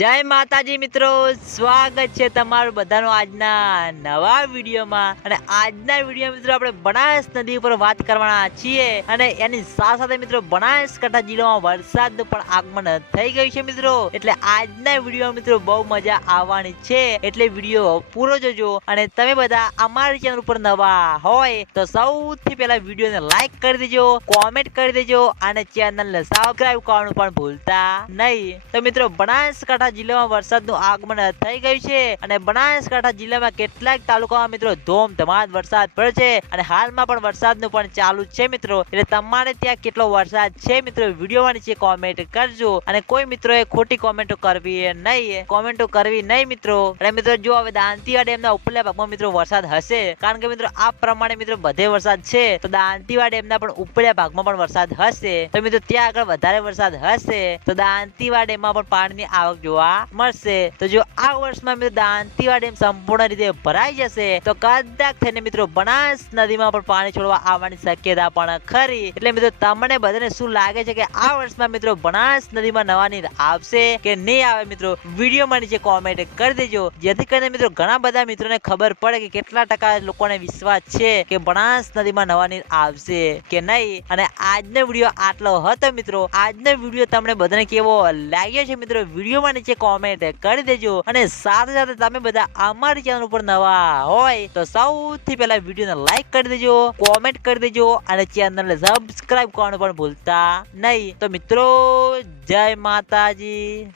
જય માતાજી મિત્રો, સ્વાગત છે તમારું બધાનું આજના નવા વિડીયોમાં. અને આજના વીડિયો મિત્રો આપણે બનાસ નદી ઉપર વાત કરવાના છીએ. અને એની સાથે સાથે મિત્રો બનાસકાંઠા જિલ્લામાં વરસાદનું પણ આગમન થઈ ગયું છે મિત્રો. એટલે આજના વીડિયો મિત્રો બહુ મજા આવવાની છે. એટલે વીડિયો પૂરો જોજો. અને તમે બધા અમારી ચેનલ ઉપર નવા હોય તો સૌથી પહેલા વિડીયોને લાઈક કરી દેજો કોમેન્ટ કરી દેજો, અને ચેનલને સબસ્ક્રાઈબ કરવાનું પણ ભૂલતા નહીં. તો મિત્રો બનાસકાંઠા જિલ્લામાં વરસાદનું આગમન થઈ ગયું છે. અને બનાસકાંઠા જિલ્લામાં કેટલાક તાલુકામાં મિત્રો ધોમધમાટ વરસાદ પડ્યો છે. અને હાલમાં પણ વરસાદનું પણ ચાલુ છે મિત્રો. એટલે તમારે ત્યાં કેટલો વરસાદ છે મિત્રો વિડીયોમાં નીચે કોમેન્ટ કરજો. અને કોઈ મિત્રોએ ખોટી કોમેન્ટો કરવી નહીં કોમેન્ટો કરવી નહીં મિત્રો. અને મિત્રો જો હવે દાંતીવાડ ડેમના ઉપલા ભાગમાં મિત્રો વરસાદ હશે, કારણ કે મિત્રો આ પ્રમાણે મિત્રો બધે વરસાદ છે, તો દાંતીવાડ ડેમના પણ ઉપલા ભાગમાં પણ વરસાદ હશે. તો મિત્રો ત્યાં આગળ વધારે વરસાદ હશે, તો દાંતીવાડ ડેમમાં પણ પાણીની આવક જોવા મળશે. તો જો આ વર્ષમાં મિત્રો દાંતીવા ડેમ સંપૂર્ણ રીતે ભરાઈ જશે, તો કદાચ થઈને મિત્રો બનાસ નદીમાં પણ પાણી છોડવા આવવાની શક્યતા પણ ખરી. એટલે મિત્રો તમને બધાને શું લાગે છે કે આ વર્ષમાં મિત્રો બનાસ નદીમાં નવા નીર આવશે કે નહીં આવે મિત્રો? વિડીયોમાં નીચે કોમેન્ટ કરી દેજો. જેથી કરીને મિત્રો ઘણા બધા મિત્રોને ખબર પડે કે કેટલા ટકા લોકોને વિશ્વાસ છે કે બનાસ નદીમાં નવા નીર આવશે કે નહીં. અને આજનો વીડિયો આટલો હતો મિત્રો. આજનો વીડિયો તમને બધાને કેવો લાગ્યો છે મિત્રો? વિડીયોમાં નીચે કોમેન્ટ કરી દેજો. અને સાથે સાથે તમે બધા અમારી ચેનલ ઉપર નવા હોય તો સૌથી પહેલા વિડીયોને લાઈક કરી દેજો કોમેન્ટ કરી દેજો અને ચેનલને સબસ્ક્રાઇબ કરવાનું પણ ભૂલતા નહીં. તો મિત્રો, જય માતાજી.